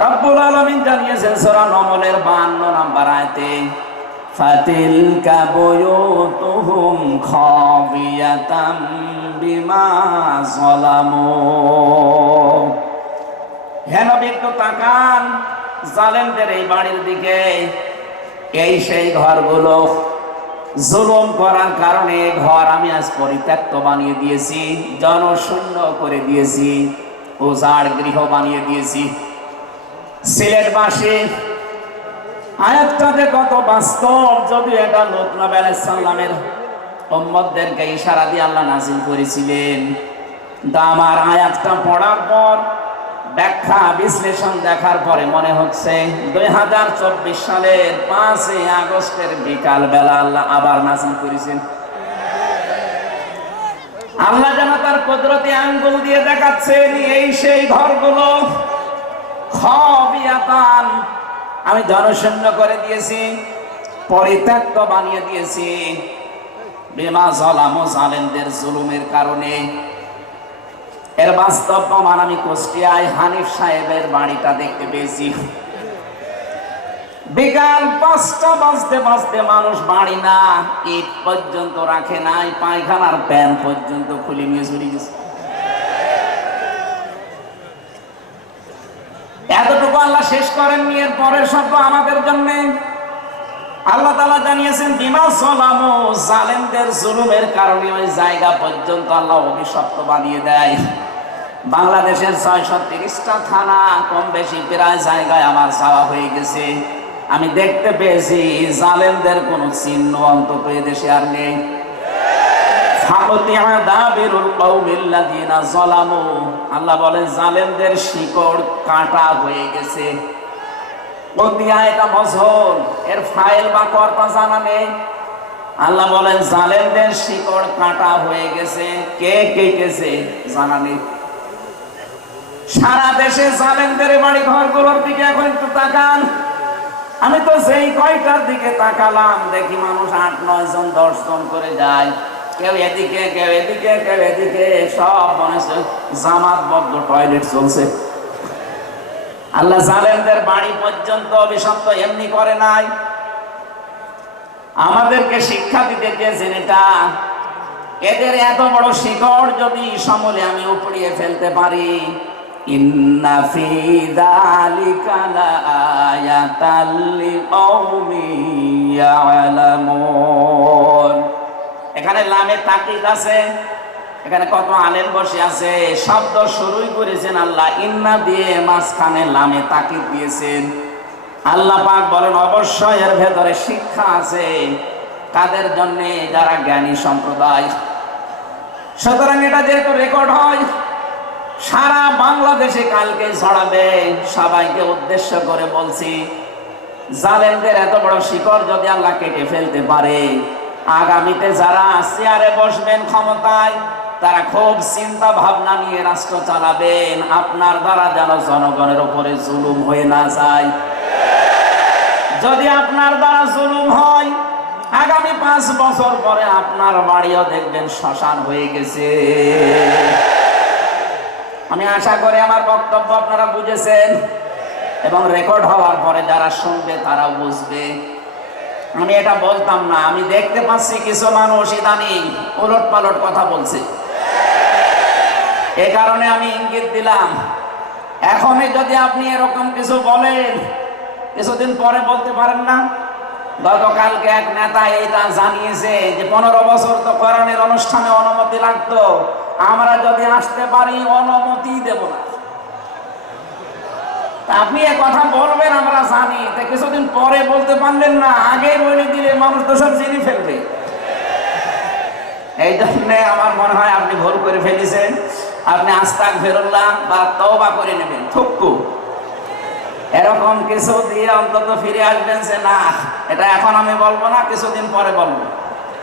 রব্বুল আলামিন জানিয়েছেন সূরা নমলের 52 নম্বর আয়াতে, ফাতিলকা বুয়ুতুহুম খাবিয়াতাম বিমা যালামু। হে নবী, একটু তাকান জালেমদের এই বাড়ির দিকে। এই সেই ঘরগুলো, জুলুম করার কারণে ঘর আমি আজ পরিত্যক্ত বানিয়ে দিয়েছি, জনশূন্য করে দিয়েছি, উজাড় গৃহ বানিয়ে দিয়েছি। সিলেটবাসী আয়াতটাতে কত বাস্তব, যদিও এটা লূত নবী আলাইহিস সালামের উম্মতদেরকে ইশারা দিয়ে আল্লাহ নাযিল করেছিলেন। আমার আয়াতটা পড়ার পর, ব্যাখ্যা বিশ্লেষণ দেখার পরে মনে হচ্ছে 2024 সালের 5 আগস্টের বিকাল বেলা আল্লাহ আবার নাযিল করেছেন। আল্লাহ যেন তার কুদরতি আঙ্গুল দিয়ে দেখাচ্ছেন এই সেই ঘরগুলো খাবিয়াতান, আমি জনশূন্য করে দিয়েছি, পরিত্যক্ত বানিয়ে দিয়েছি, বিমা যালামু, জালেমদের জুলুমের কারণে। এর বাস্তব প্রমাণ আমি কুষ্টিয়ায় হানিফ সাহেবের বাড়িটা দেখতে পেয়েছি। বিকাল 5টা বাজতে বাজতে মানুষ বাড়ি না ইট পর্যন্ত রাখে নাই, পায়খানার প্যান পর্যন্ত খুলে নিয়ে চলে গেছে। এতটুকু আল্লাহ শেষ করেননি, এর পরের শব্দ আমাদের জন্য। আল্লাহ তাআলা জানিয়েছেন বিমা যালামু, জালেমদের জুলুমের কারণে ওই জায়গা পর্যন্ত আল্লাহ অভিশপ্ত বানিয়ে দেয়। বাংলাদেশের 630টা থানা কম বেশি প্রায় জায়গায় আমার যাওয়া হয়ে গেছে। আমি দেখতে পেয়েছি জালেমদের কোন চিহ্ন অন্তত এদেশে আর নেই। আল্লাহ বলেন জালেমদের শিকড় কাটা হয়ে গেছে। এর ফাইল বা কর্তা জানা নেই। আল্লাহ বলেন জালেমদের শিকড় কাটা হয়ে গেছে, কে কেটেছে জানা নেই। সারা দেশে জালেমদের বাড়ি ঘরগুলোর দিকে এখন একটু তাকান। আমি তো যেই কয়টার দিকে তাকালাম দেখি মানুষ 8-9 জন 10 জন করে যায়, কেউ এদিকে কেউ এদিকে কেউ এদিকে, সব মনে হচ্ছে জামাতবদ্ধ টয়লেট চলছে। আল্লাহ জালেমদের বাড়ি পর্যন্ত অভিশপ্ত এমনি করে নাই, আমাদেরকে শিক্ষা দিতে চেয়েছেন এটা। এদের এত বড় শিকড় যদি সমূলে আমি উপড়িয়ে ফেলতে পারি, ইন্না ফি যালিকা লাআয়াতাল লিকাউমিন ইয়ালামুন। এখানে লামে তাকিদ আছে, এখানে কত আলেম বসে আছে। শব্দ শুরুই করেছেন আল্লাহ ইন্না দিয়ে, মাঝখানে লামে তাকিদ দিয়েছেন। আল্লাহ পাক বলেন অবশ্যই এর ভেতরে শিক্ষা আছে তাদের জন্য যারা জ্ঞানী সম্প্রদায়। সুতরাং এটা যেহেতু রেকর্ড হয়, সারা বাংলাদেশে কালকে ছড়াবে। সবাইকে উদ্দেশ্য করে বলছি, জালেমদের এত বড় শিকড় যদি আল্লাহ কেটে ফেলতে পারে, আগামীতে যারা চেয়ারে বসবেন ক্ষমতায়, তারা খুব চিন্তা ভাবনা নিয়ে রাষ্ট্র চালাবেন, আপনার দ্বারা যেন জনগণের উপরে জুলুম হয়ে না যায়। যদি আপনার দ্বারা জুলুম হয়, আগামী 5 বছর পরে আপনার বাড়িও দেখবেন শ্মশান হয়ে গেছে। আমি আশা করি আমার বক্তব্য আপনারা বুঝেছেন, এবং রেকর্ড হওয়ার পরে যারা শুনবে তারাও বুঝবে। আমি এটা বলতাম না, আমি দেখতে পাচ্ছি কিছু মানুষ ইদানিং উলট পালট কথা বলছে। এ কারণে আমি ইঙ্গিত দিলাম, এখনই যদি আপনি এরকম কিছু বলেন, কিছুদিন পরে বলতে পারেন না। গতকালকে এক নেতা এটা জানিয়েছে যে 15 বছর তো কোরআনের অনুষ্ঠানে অনুমতি লাগতো, আমরা যদি আসতে পারি অনুমতি দেব না। আপনি এ কথা বলবেন আমরা জানি, তা কিছুদিন পরে বলতে পারলেন না, আগে বলে দিলে মানুষ তো সব জেনে ফেলবে। এই জন্য আমার মনে হয় আপনি ভুল করে ফেলেছেন। আপনি আস্তাগফিরুল্লাহ বা তওবা করে নেবেন, থুকু এরকম কিছু দিয়ে অন্তত ফিরে আসবেন যে না এটা এখন আমি বলবো না, কিছুদিন পরে বলবো।